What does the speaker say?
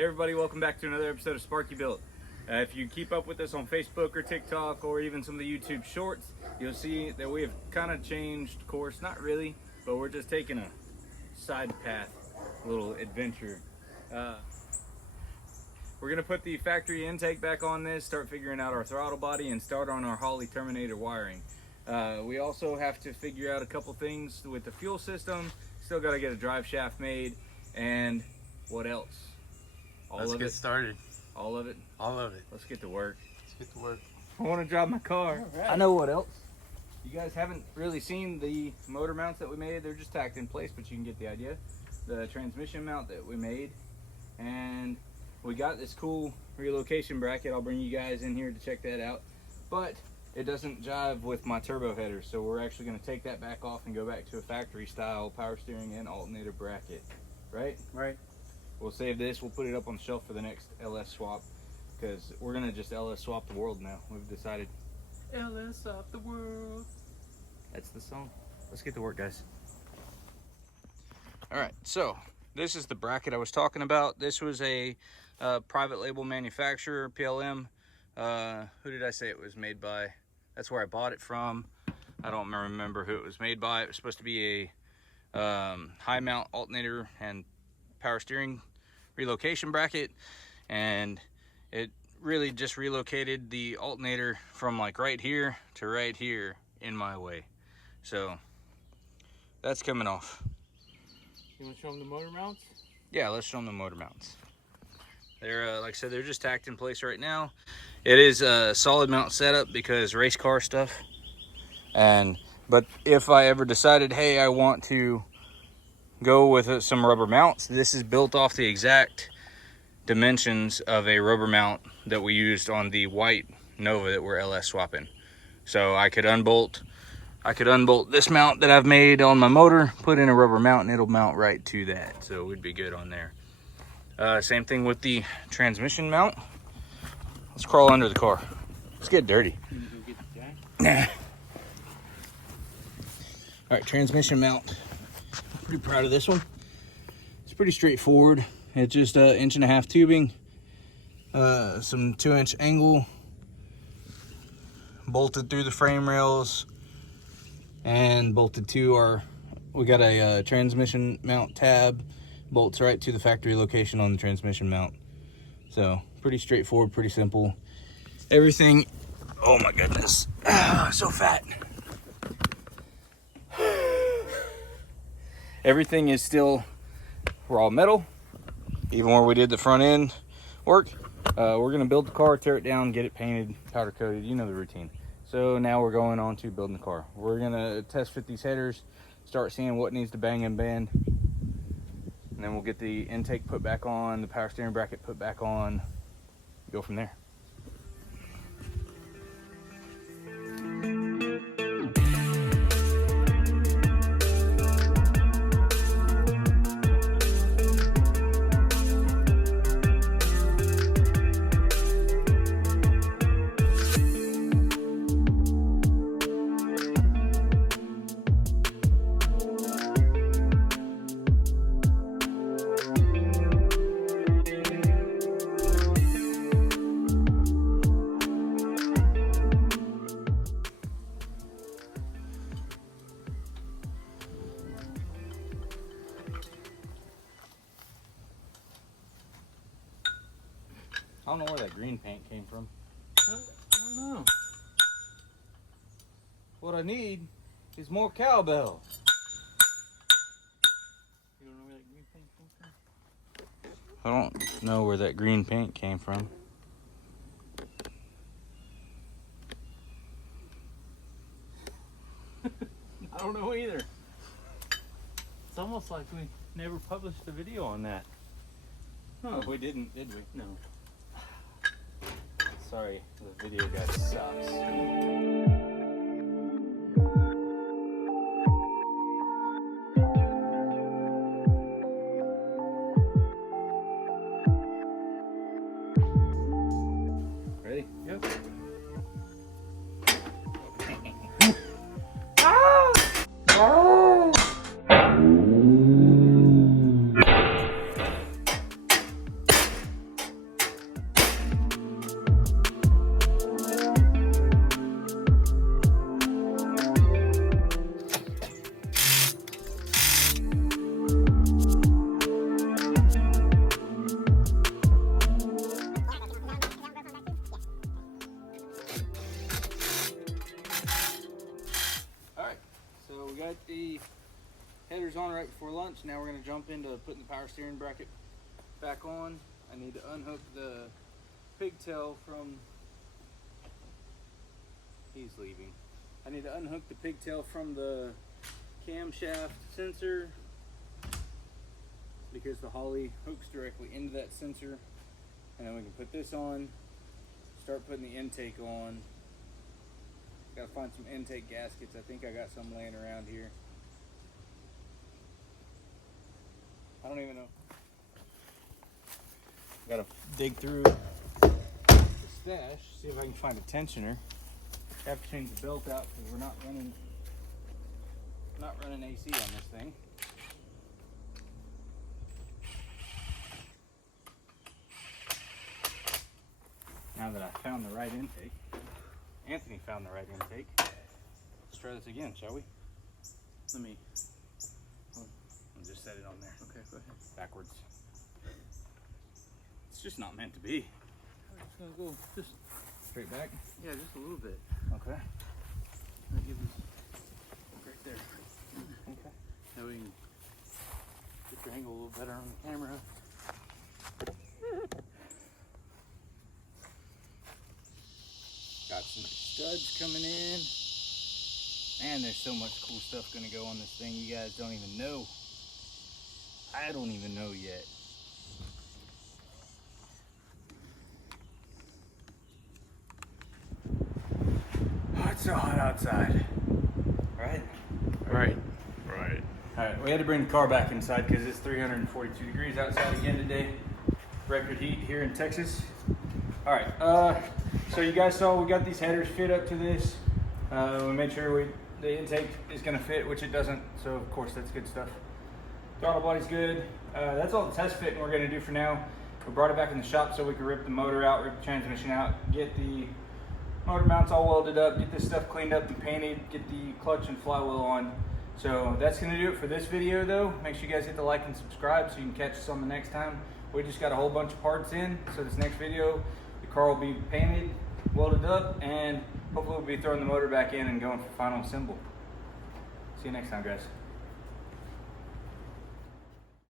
Hey everybody, welcome back to another episode of Sparky Built. If you keep up with us on Facebook or TikTok or even some of the YouTube shorts, you'll see that we have kind of changed course. Not really, but we're just taking a side path, a little adventure. We're gonna put the factory intake back on this, start figuring out our throttle body, and start on our Holley Terminator wiring. We also have to figure out a couple things with the fuel system. Still got to get a drive shaft made, and what else? Let's get started. All of it? All of it. Let's get to work. Let's get to work. I want to drive my car. Right. I know what else. You guys haven't really seen the motor mounts that we made. They're just tacked in place, but you can get the idea. The transmission mount that we made, and we got this cool relocation bracket. I'll bring you guys in here to check that out, but it doesn't jive with my turbo header, so we're actually going to take that back off and go back to a factory style power steering and alternator bracket. Right? We'll save this. We'll put it up on the shelf for the next LS swap, because we're going to just LS swap the world now. We've decided. LS swap the world. That's the song. Let's get to work, guys. All right, so this is the bracket I was talking about. This was a private label manufacturer, PLM. Who did I say it was made by? That's where I bought it from. I don't remember who it was made by. It was supposed to be a high mount alternator and power steering relocation bracket, and it really just relocated the alternator from like right here to right here in my way. So that's coming off. You want to show them the motor mounts? Yeah, let's show them the motor mounts. They're like I said, they're just tacked in place right now. It is a solid mount setup because race car stuff. But if I ever decided, hey, I want to go with some rubber mounts, this is built off the exact dimensions of a rubber mount that we used on the white Nova that we're LS swapping. So I could unbolt this mount that I've made on my motor, put in a rubber mount, and it'll mount right to that. So we'd be good on there. Same thing with the transmission mount. Let's crawl under the car. Let's get dirty. Nah. All right, transmission mount. Pretty proud of this one. It's pretty straightforward. It's just 1.5 inch tubing, some 2-inch angle bolted through the frame rails, and bolted to we got a transmission mount tab, bolts right to the factory location on the transmission mount. So pretty straightforward, pretty simple. Everything, oh my goodness, so fat. Everything is still raw metal, even where we did the front end work. We're gonna build the car, tear it down, get it painted, powder coated, you know the routine. So now we're going on to building the car. We're gonna test fit these headers, start seeing what needs to bang and bend, and then we'll get the intake put back on, the power steering bracket put back on, go from there. I don't know where that green paint came from. I don't know. What I need is more cowbell. You don't know where that green paint came from? I don't know where that green paint came from. I don't know either. It's almost like we never published a video on that. Oh, we didn't, did we? No. Sorry, the video guy sucks. Ready? Yep. So we got the headers on right before lunch. Now we're gonna jump into putting the power steering bracket back on. I need to unhook the pigtail from, he's leaving. I need to unhook the pigtail from the camshaft sensor because the Holly hooks directly into that sensor. And then we can put this on, start putting the intake on. Gotta find some intake gaskets. I think I got some laying around here. I don't even know. Gotta dig through the stash, see if I can find a tensioner. I have to change the belt out because we're not running AC on this thing. Now that I found the right intake, Anthony found the right intake. Let's try this again, shall we? Let me I'll just set it on there. Okay, go ahead. Backwards. It's just not meant to be. I'm just gonna go just Straight back? yeah, just a little bit. Okay. I'll give this right there. Okay. That way you can get your angle a little better on the camera. Got some studs coming in. Man, there's so much cool stuff gonna go on this thing. You guys don't even know. I don't even know yet. Oh, it's so hot outside. Right? Right. Alright, we had to bring the car back inside because it's 342 degrees outside again today. Record heat here in Texas. Alright, so you guys saw we got these headers fit up to this. We made sure the intake is going to fit, which it doesn't, so of course that's good stuff. Throttle body's good. That's all the test fitting we're going to do for now. We brought it back in the shop so we could rip the motor out, rip the transmission out, get the motor mounts all welded up, get this stuff cleaned up and painted, get the clutch and flywheel on. So that's going to do it for this video though. Make sure you guys hit the like and subscribe so you can catch us on the next time. We just got a whole bunch of parts in, so this next video the car will be painted, welded up, and hopefully we'll be throwing the motor back in and going for final assemble. See you next time, guys.